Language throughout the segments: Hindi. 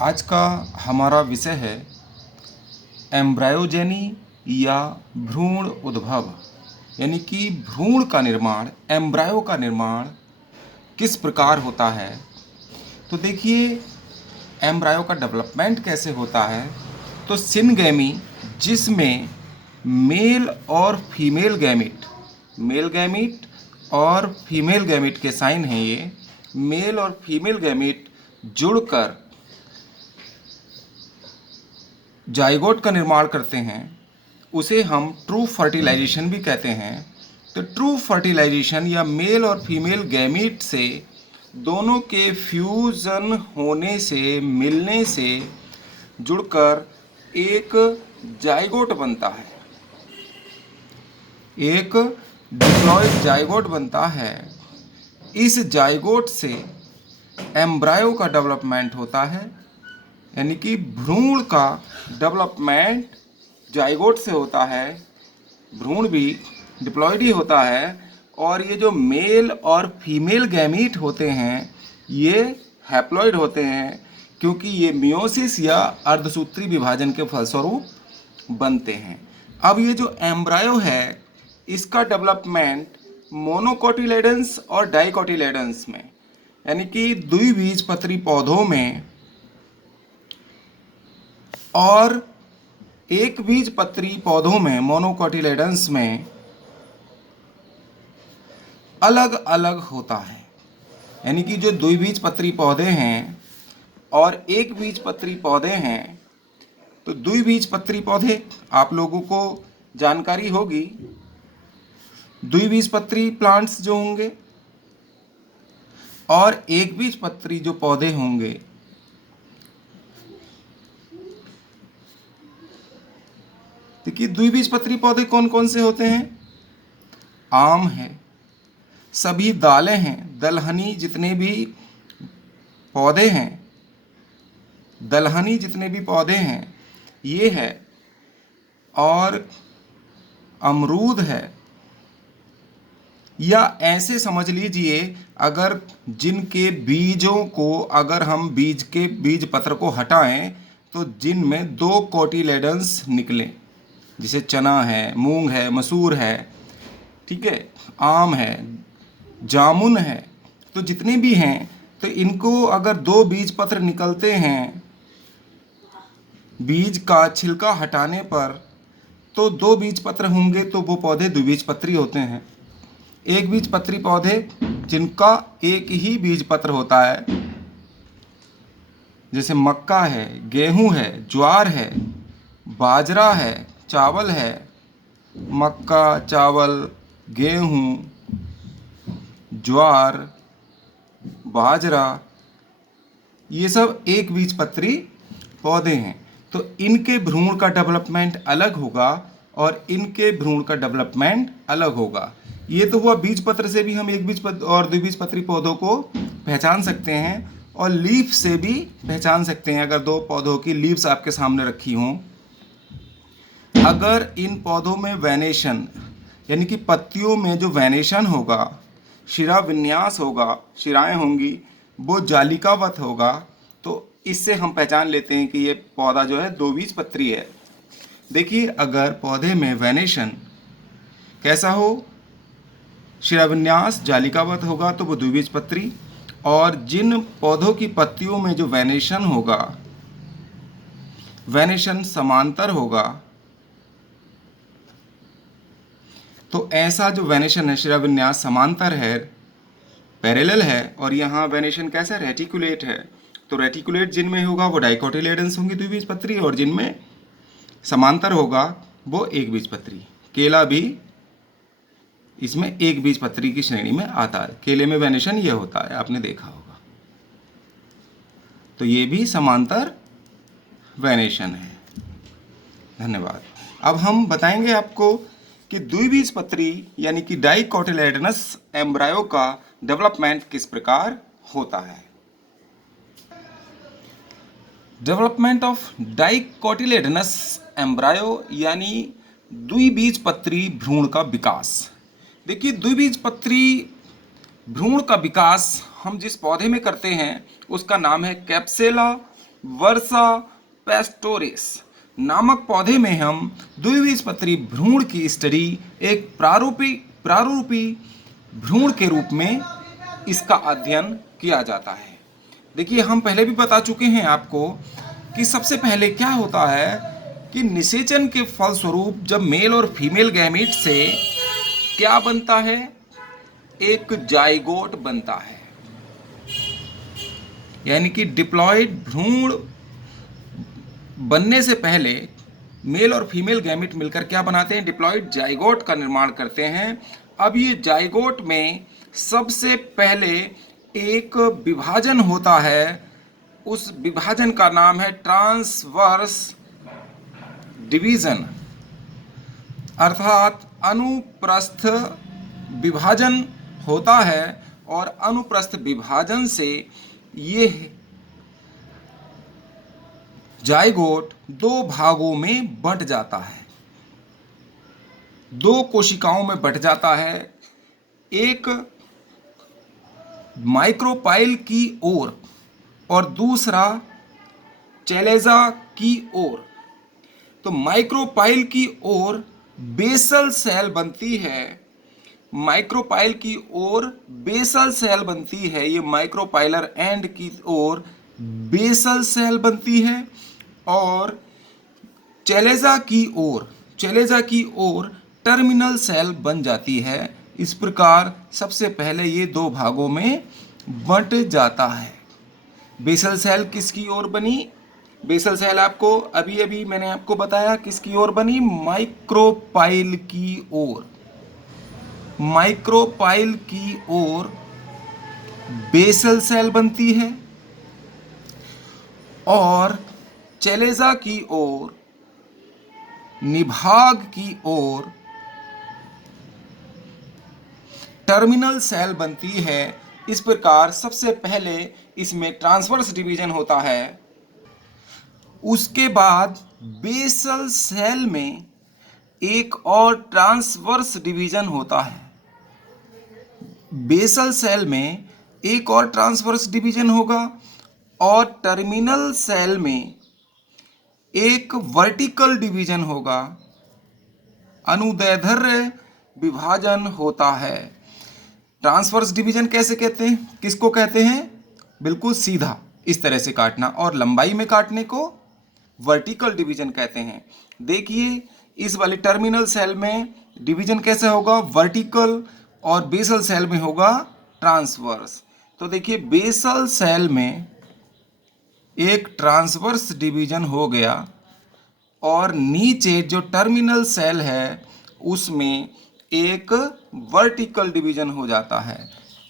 आज का हमारा विषय है एम्ब्रायोजेनी या भ्रूण उद्भव, यानी कि भ्रूण का निर्माण, एम्ब्रायो का निर्माण किस प्रकार होता है। तो देखिए, एम्ब्रायो का डेवलपमेंट कैसे होता है। तो सिनगैमी, जिसमें मेल और फीमेल गैमिट, मेल गैमिट और फीमेल गैमिट के साइन हैं, ये मेल और फीमेल गैमिट जुड़कर जाइगोट का निर्माण करते हैं, उसे हम ट्रू फर्टिलाइजेशन भी कहते हैं। तो ट्रू फर्टिलाइजेशन या मेल और फीमेल गैमीट से दोनों के फ्यूजन होने से, मिलने से जुड़कर एक जाइगोट बनता है, एक डिप्लॉयड जाइगोट बनता है। इस जाइगोट से एम्ब्रायो का डेवलपमेंट होता है, यानी कि भ्रूण का डेवलपमेंट जाइगोट से होता है। भ्रूण भी डिप्लॉयड ही होता है, और ये जो मेल और फीमेल गैमीट होते हैं ये हैप्लॉयड होते हैं, क्योंकि ये मियोसिस या अर्धसूत्री विभाजन के फलस्वरूप बनते हैं। अब ये जो एम्ब्रायो है इसका डेवलपमेंट मोनोकोटिलेडन्स और डाइकोटिलेडन्स में, यानी कि द्विबीजपत्री पौधों में और एक बीजपत्री पौधों में, मोनोकोटिलेडन्स में अलग अलग होता है। यानी कि जो द्विबीजपत्री पौधे हैं और एक बीजपत्री पौधे हैं, तो द्विबीजपत्री पौधे आप लोगों को जानकारी होगी। द्विबीजपत्री प्लांट्स जो होंगे और एक बीजपत्री जो पौधे होंगे, देखिए द्विबीजपत्री पौधे कौन कौन से होते हैं। आम है, सभी दालें हैं, दलहनी जितने भी पौधे हैं, दलहनी जितने भी पौधे हैं ये है, और अमरूद है। या ऐसे समझ लीजिए, अगर जिनके बीजों को, अगर हम बीज के बीज पत्र को हटाएं तो जिनमें 2 कोटिलेडन्स निकले, जैसे चना है, मूंग है, मसूर है, ठीक है, आम है, जामुन है, तो जितने भी हैं, तो इनको अगर 2 बीज पत्र निकलते हैं बीज का छिलका हटाने पर, तो 2 बीज पत्र होंगे, तो वो पौधे द्विबीजपत्री होते हैं। एक बीजपत्री पौधे जिनका एक ही बीज पत्र होता है, जैसे मक्का है, गेहूं है, ज्वार है, बाजरा है, चावल है, मक्का, चावल, गेहूं, ज्वार, बाजरा, ये सब एक बीजपत्री पौधे हैं। तो इनके भ्रूण का डेवलपमेंट अलग होगा और इनके भ्रूण का डेवलपमेंट अलग होगा। ये तो हुआ बीज पत्र से भी हम एक बीज और द्विबीजपत्री पौधों को पहचान सकते हैं, और लीफ से भी पहचान सकते हैं। अगर 2 पौधों की लीव्स आपके सामने रखी हों, अगर इन पौधों में वेनेशन, यानी कि पत्तियों में जो वेनेशन होगा, शिरा विन्यास होगा, शिराएं होंगी, वो जालिकावत होगा, तो इससे हम पहचान लेते हैं कि ये पौधा जो है 2 बीजपत्री है। देखिए, अगर पौधे में वेनेशन कैसा हो, शिराविन्यास जालिकावत होगा, तो वो द्विबीजपत्री। और जिन पौधों की पत्तियों में जो वेनेशन होगा, वेनेशन समांतर होगा, तो ऐसा जो वेनेशन है, शिराविन्यास समांतर है, पैरेलल है, और यहाँ वेनेशन कैसा, रेटिकुलेट है, तो रेटिकुलेट जिनमें होगा वो डाइकोटिलेडन्स होंगी द्विबीजपत्री, और जिनमें समांतर होगा वो एक बीजपत्री। केला भी इसमें एक बीजपत्री की श्रेणी में आता है। केले में वेनेशन ये होता है, आपने देखा होगा। तो ये भी समांतर वेनेशन है। धन्यवाद। अब हम बताएंगे आपको कि द्विबीजपत्री यानी कि डाइकोटिलेडनस एम्ब्रायो का डेवलपमेंट किस प्रकार होता है। डेवलपमेंट ऑफ डाइकोटिलेडनस एम्ब्रायो यानी द्विबीजपत्री भ्रूण का विकास। देखिए, द्विबीजपत्री भ्रूण का विकास हम जिस पौधे में करते हैं उसका नाम है कैप्सेला वर्सा पेस्टोरिस नामक पौधे में हम द्विबीजपत्री भ्रूण की स्टडी एक प्रारूपी भ्रूण के रूप में इसका अध्ययन किया जाता है। देखिए, हम पहले भी बता चुके हैं आपको कि सबसे पहले क्या होता है कि निषेचन के फलस्वरूप जब मेल और फीमेल गैमीट से क्या बनता है, एक जाइगोट बनता है। यानी कि डिप्लॉयड भ्रूण बनने से पहले मेल और फीमेल गैमीट मिलकर क्या बनाते हैं, डिप्लॉयड जाइगोट का निर्माण करते हैं। अब ये जाइगोट में सबसे पहले एक विभाजन होता है, उस विभाजन का नाम है ट्रांसवर्स डिवीजन, अर्थात अनुप्रस्थ विभाजन होता है। और अनुप्रस्थ विभाजन से ये जाइगोट दो भागों में बंट जाता है, दो कोशिकाओं में बंट जाता है, एक माइक्रोपाइल की ओर और दूसरा चैलेजा की ओर। तो माइक्रोपाइल की ओर बेसल सेल बनती है, माइक्रोपाइल की ओर बेसल सेल बनती है, ये माइक्रोपाइलर एंड की ओर बेसल सेल बनती है, और चैलेजा की ओर टर्मिनल सेल बन जाती है। इस प्रकार सबसे पहले ये दो भागों में बंट जाता है। बेसल सेल किसकी ओर बनी, बेसल सेल आपको अभी मैंने आपको बताया किसकी ओर बनी, माइक्रोपाइल की ओर। माइक्रोपाइल की ओर बेसल सेल बनती है और चैलेजा की ओर, निभाग की ओर टर्मिनल सेल बनती है। इस प्रकार सबसे पहले इसमें ट्रांसवर्स डिवीजन होता है, उसके बाद बेसल सेल में एक और ट्रांसवर्स डिवीजन होता है। बेसल सेल में एक और ट्रांसवर्स डिवीजन होगा और टर्मिनल सेल में एक वर्टिकल डिवीजन होगा, अनुदैर्ध्य विभाजन होता है। ट्रांसवर्स डिवीजन कैसे कहते हैं, किसको कहते हैं, बिल्कुल सीधा इस तरह से काटना, और लंबाई में काटने को वर्टिकल डिवीजन कहते हैं। देखिए, इस वाले टर्मिनल सेल में डिवीजन कैसे होगा, वर्टिकल, और बेसल सेल में होगा ट्रांसवर्स। तो देखिए, बेसल सेल में एक ट्रांसवर्स डिवीजन हो गया और नीचे जो टर्मिनल सेल है उसमें एक वर्टिकल डिवीजन हो जाता है।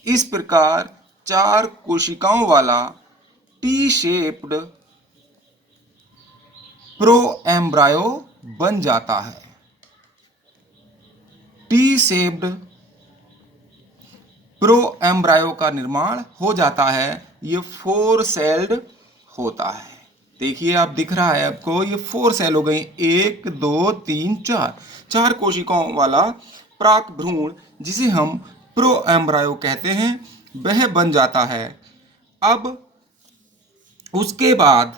इस प्रकार चार कोशिकाओं वाला टी शेप्ड प्रो एम्ब्रायो बन जाता है। टी शेप्ड प्रो एम्ब्रायो का निर्माण हो जाता है। ये 4 सेल्ड होता है। देखिए, आप दिख रहा है आपको, ये 4 सेल हो गई, 1 2 3 4, 4 कोशिकाओं वाला प्राक भ्रूण जिसे हम प्रो एम्ब्रायो कहते हैं, वह बन जाता है। अब उसके बाद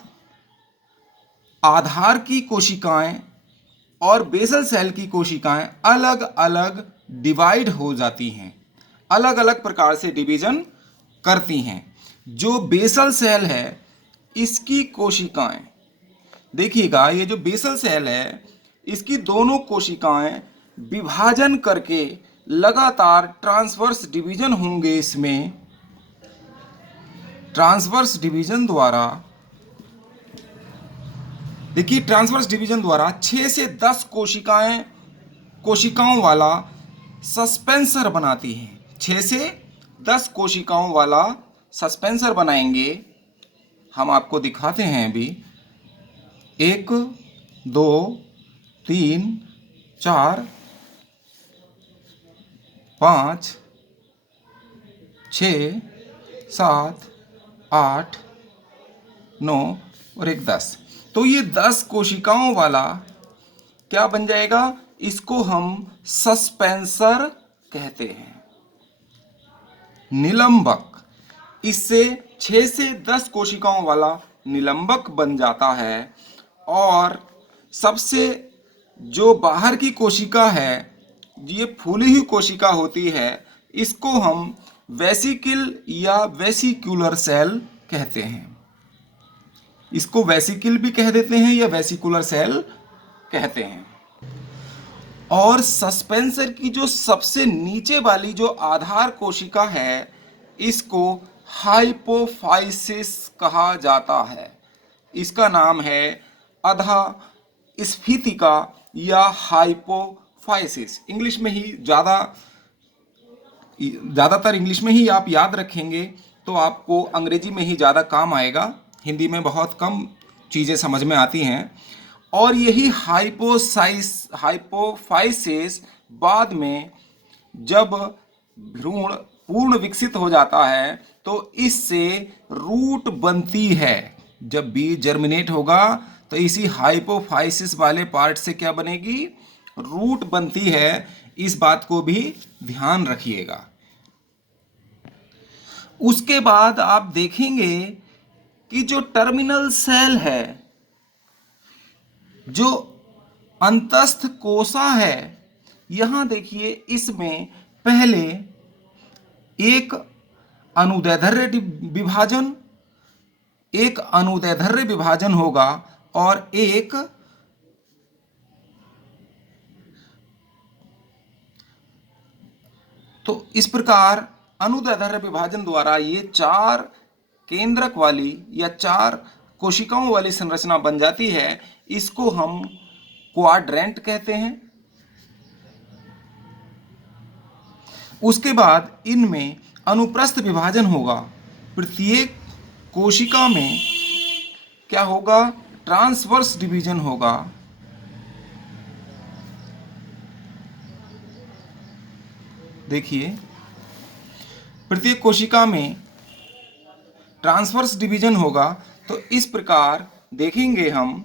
आधार की कोशिकाएं और बेसल सेल की कोशिकाएं अलग अलग डिवाइड हो जाती हैं, अलग अलग प्रकार से डिवीजन करती हैं। जो बेसल सेल है इसकी कोशिकाएं, देखिएगा, ये जो बेसल सेल है इसकी दोनों कोशिकाएं विभाजन करके लगातार ट्रांसवर्स डिवीजन होंगे। इसमें ट्रांसवर्स डिवीजन द्वारा, देखिए, ट्रांसवर्स डिवीजन द्वारा 6 से 10 कोशिकाओं वाला सस्पेंसर बनाती हैं। 6 से 10 कोशिकाओं वाला सस्पेंसर बनाएंगे। हम आपको दिखाते हैं अभी। 1 2 3 4 5 6 7 8 9 और 1 10। तो ये 10 कोशिकाओं वाला क्या बन जाएगा, इसको हम सस्पेंसर कहते हैं। निलंबक, इससे 6 से 10 कोशिकाओं वाला निलंबक बन जाता है और सबसे जो बाहर की कोशिका है, ये फूली हुई कोशिका होती है, इसको हम वेसिकल या वेसिकुलर सेल कहते हैं। इसको वेसिकल भी कह देते हैं या वेसिकुलर सेल कहते हैं। और सस्पेंसर की जो सबसे नीचे वाली जो आधार कोशिका है, इसको हाइपोफाइसिस कहा जाता है। इसका नाम है अधा स्फीतिका या हाइपोफाइसिस। इंग्लिश में ही ज़्यादातर इंग्लिश में ही आप याद रखेंगे तो आपको अंग्रेजी में ही ज़्यादा काम आएगा। हिंदी में बहुत कम चीज़ें समझ में आती हैं। और यही हाइपोफाइसिस बाद में जब भ्रूण पूर्ण विकसित हो जाता है तो इससे रूट बनती है। जब बीज जर्मिनेट होगा तो इसी हाइपोफाइसिस वाले पार्ट से क्या बनेगी? रूट बनती है। इस बात को भी ध्यान रखिएगा। उसके बाद आप देखेंगे कि जो टर्मिनल सेल है, जो अंतस्थ कोसा है, यहां देखिए इसमें पहले एक अनुदैर्ध्य विभाजन होगा और एक तो इस प्रकार अनुदैर्ध्य विभाजन द्वारा ये 4 केंद्रक वाली या 4 कोशिकाओं वाली संरचना बन जाती है। इसको हम क्वाड्रेंट कहते हैं। उसके बाद इनमें अनुप्रस्थ विभाजन होगा। प्रत्येक कोशिका में क्या होगा? ट्रांसवर्स डिवीजन होगा। देखिए, प्रत्येक कोशिका में ट्रांसवर्स डिवीजन होगा। तो इस प्रकार देखेंगे हम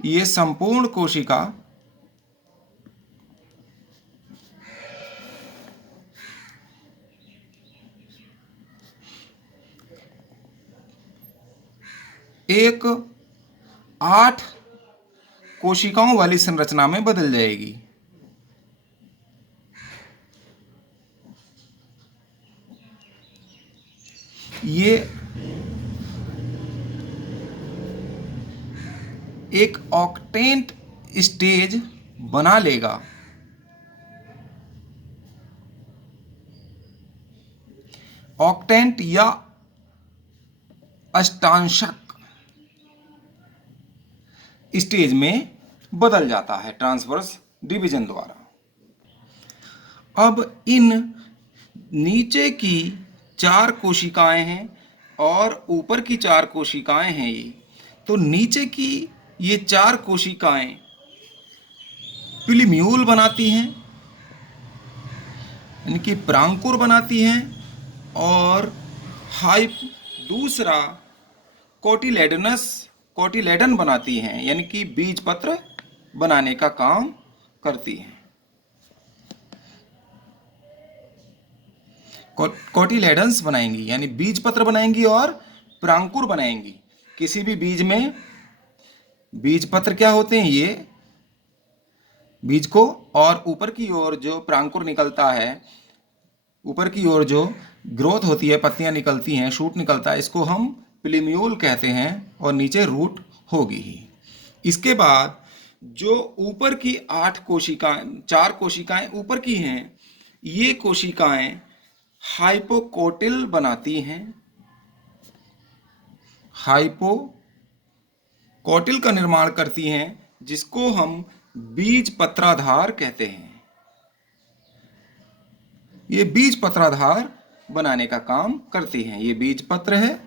ये संपूर्ण कोशिका एक 8 कोशिकाओं वाली संरचना में बदल जाएगी। ये एक ऑक्टेंट स्टेज बना लेगा। ऑक्टेंट या अष्टांशक स्टेज में बदल जाता है ट्रांसवर्स डिवीजन द्वारा। अब इन नीचे की 4 कोशिकाएं हैं और ऊपर की 4 कोशिकाएं हैं। ये तो नीचे की ये 4 कोशिकाएं प्लीम्यूल बनाती हैं, यानी कि प्रांकुर बनाती हैं, और दूसरा कोटिलेडन बनाती हैं, यानी कि बीजपत्र बनाने का काम करती हैं। कोटिलेडन्स बनाएंगी यानी बीजपत्र बनाएंगी और प्रांकुर बनाएंगी। किसी भी बीज में बीजपत्र क्या होते हैं? ये बीज को, और ऊपर की ओर जो प्रांकुर निकलता है, ऊपर की ओर जो ग्रोथ होती है, पत्तियां निकलती हैं, शूट निकलता है, इसको हम प्लीम्यूल कहते हैं, और नीचे रूट होगी ही। इसके बाद जो ऊपर की 4 कोशिकाएं ऊपर की हैं, ये कोशिकाएं हाइपोकोटिल बनाती हैं। हाइपोकोटिल का निर्माण करती हैं, जिसको हम बीज पत्राधार कहते हैं। ये बीज पत्राधार बनाने का काम करती हैं। ये बीज पत्र है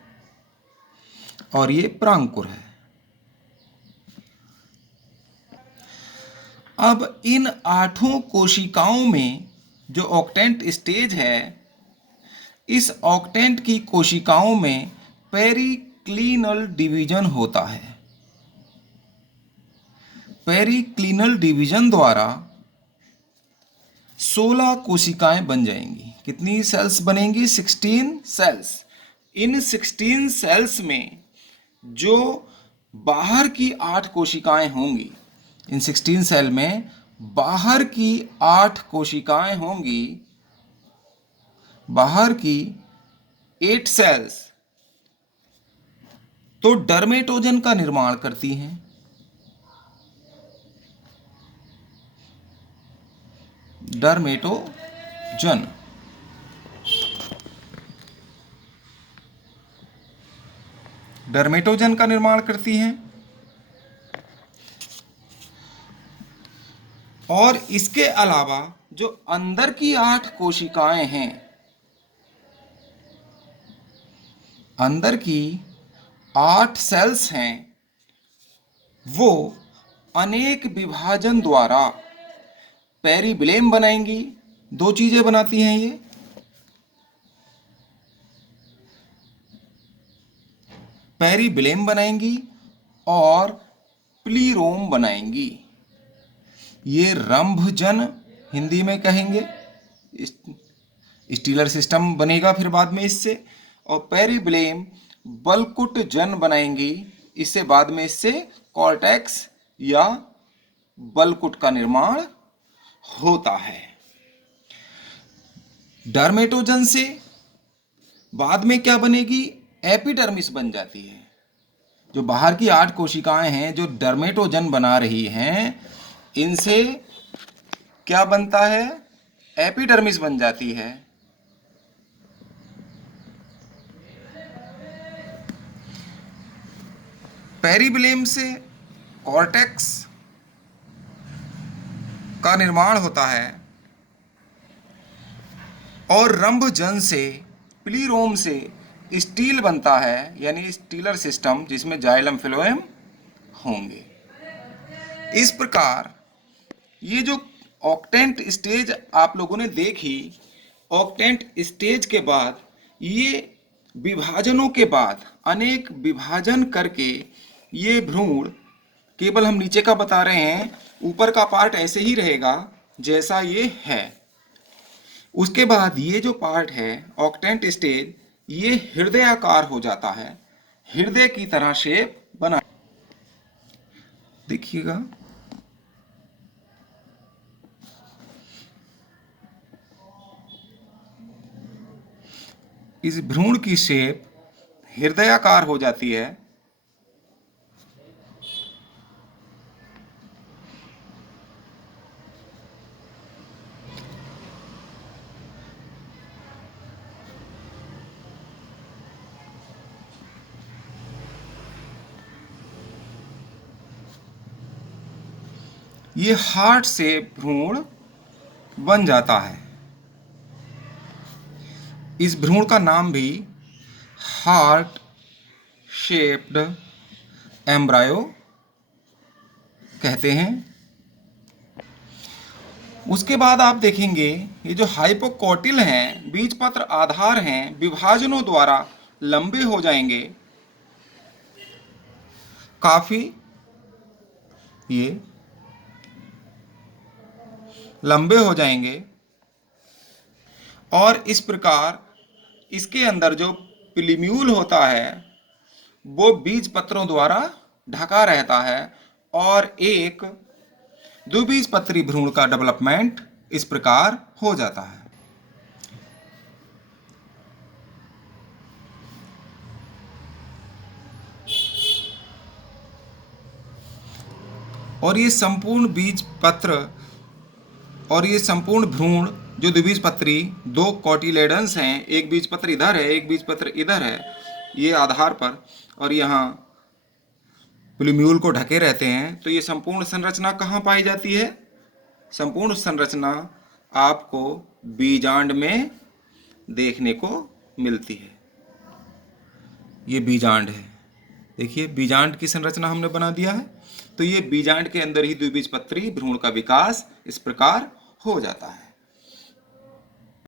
और ये प्रांकुर है। अब इन 8 कोशिकाओं में जो ऑक्टेंट स्टेज है, इस ऑक्टेंट की कोशिकाओं में पेरिक्लिनल डिवीजन होता है। पेरिक्लिनल डिवीजन द्वारा 16 कोशिकाएं बन जाएंगी। कितनी सेल्स बनेंगी? 16 सेल्स। इन 16 सेल्स में जो बाहर की 8 कोशिकाएं होंगी, इन 16 सेल में बाहर की 8 कोशिकाएं होंगी, बाहर की 8 सेल्स तो डर्मेटोजन का निर्माण करती हैं। डर्मेटोजन डर्मेटोजन का निर्माण करती हैं। और इसके अलावा जो अंदर की 8 कोशिकाएं हैं, अंदर की 8 सेल्स हैं, वो अनेक विभाजन द्वारा पेरिबिलेम बनाएंगी। 2 चीजें बनाती हैं ये, पेरिबिलेम बनाएंगी और प्लीरोम बनाएंगी। ये रंभजन हिंदी में कहेंगे, स्टीलर सिस्टम बनेगा फिर बाद में इससे, और पेरिबिलेम बलकुट जन बनाएंगी। इससे बाद में इससे कॉर्टेक्स या बलकुट का निर्माण होता है। डर्मेटोजन से बाद में क्या बनेगी? एपिडर्मिस बन जाती है। जो बाहर की 8 कोशिकाएं हैं जो डर्मेटोजन बना रही हैं, इनसे क्या बनता है? एपिडर्मिस बन जाती है। पेरिबिलेम से कॉर्टेक्स का निर्माण होता है और रंभजन से, प्लीरोम से स्टील बनता है, यानी स्टीलर सिस्टम जिसमें जाइलम फिलोएम होंगे। इस प्रकार ये जो ऑक्टेंट स्टेज आप लोगों ने देखी, ऑक्टेंट स्टेज के बाद ये विभाजनों के बाद अनेक विभाजन करके ये भ्रूण, केवल हम नीचे का बता रहे हैं, ऊपर का पार्ट ऐसे ही रहेगा जैसा ये है। उसके बाद ये जो पार्ट है ऑक्टेंट स्टेज, ये हृदयाकार हो जाता है, हृदय की तरह शेप बना। देखिएगा, इस भ्रूण की शेप हृदयाकार हो जाती है। ये हार्ट से भ्रूण बन जाता है। इस भ्रूण का नाम भी हार्ट शेप्ड एम्ब्रायो कहते हैं। उसके बाद आप देखेंगे ये जो हाइपोकॉटिल हैं, बीजपत्र आधार हैं, विभाजनों द्वारा लंबे हो जाएंगे, काफी ये लंबे हो जाएंगे और इस प्रकार इसके अंदर जो प्लीम्यूल होता है वो बीज पत्रों द्वारा ढका रहता है और एक द्विबीजपत्री भ्रूण का डेवलपमेंट इस प्रकार हो जाता है। और ये संपूर्ण बीज पत्र और ये संपूर्ण भ्रूण जो द्विबीजपत्री, 2 कोटिलेडन्स हैं, एक बीजपत्र इधर है, एक बीजपत्र इधर है, ये आधार पर, और यहाँ प्लूम्यूल को ढके रहते हैं। तो ये संपूर्ण संरचना कहाँ पाई जाती है? संपूर्ण संरचना आपको बीजांड में देखने को मिलती है। ये बीजांड है, देखिए बीजांड की संरचना हमने बना दिया है। तो ये बीजांड के अंदर ही द्विबीजपत्री भ्रूण का विकास इस प्रकार हो जाता है।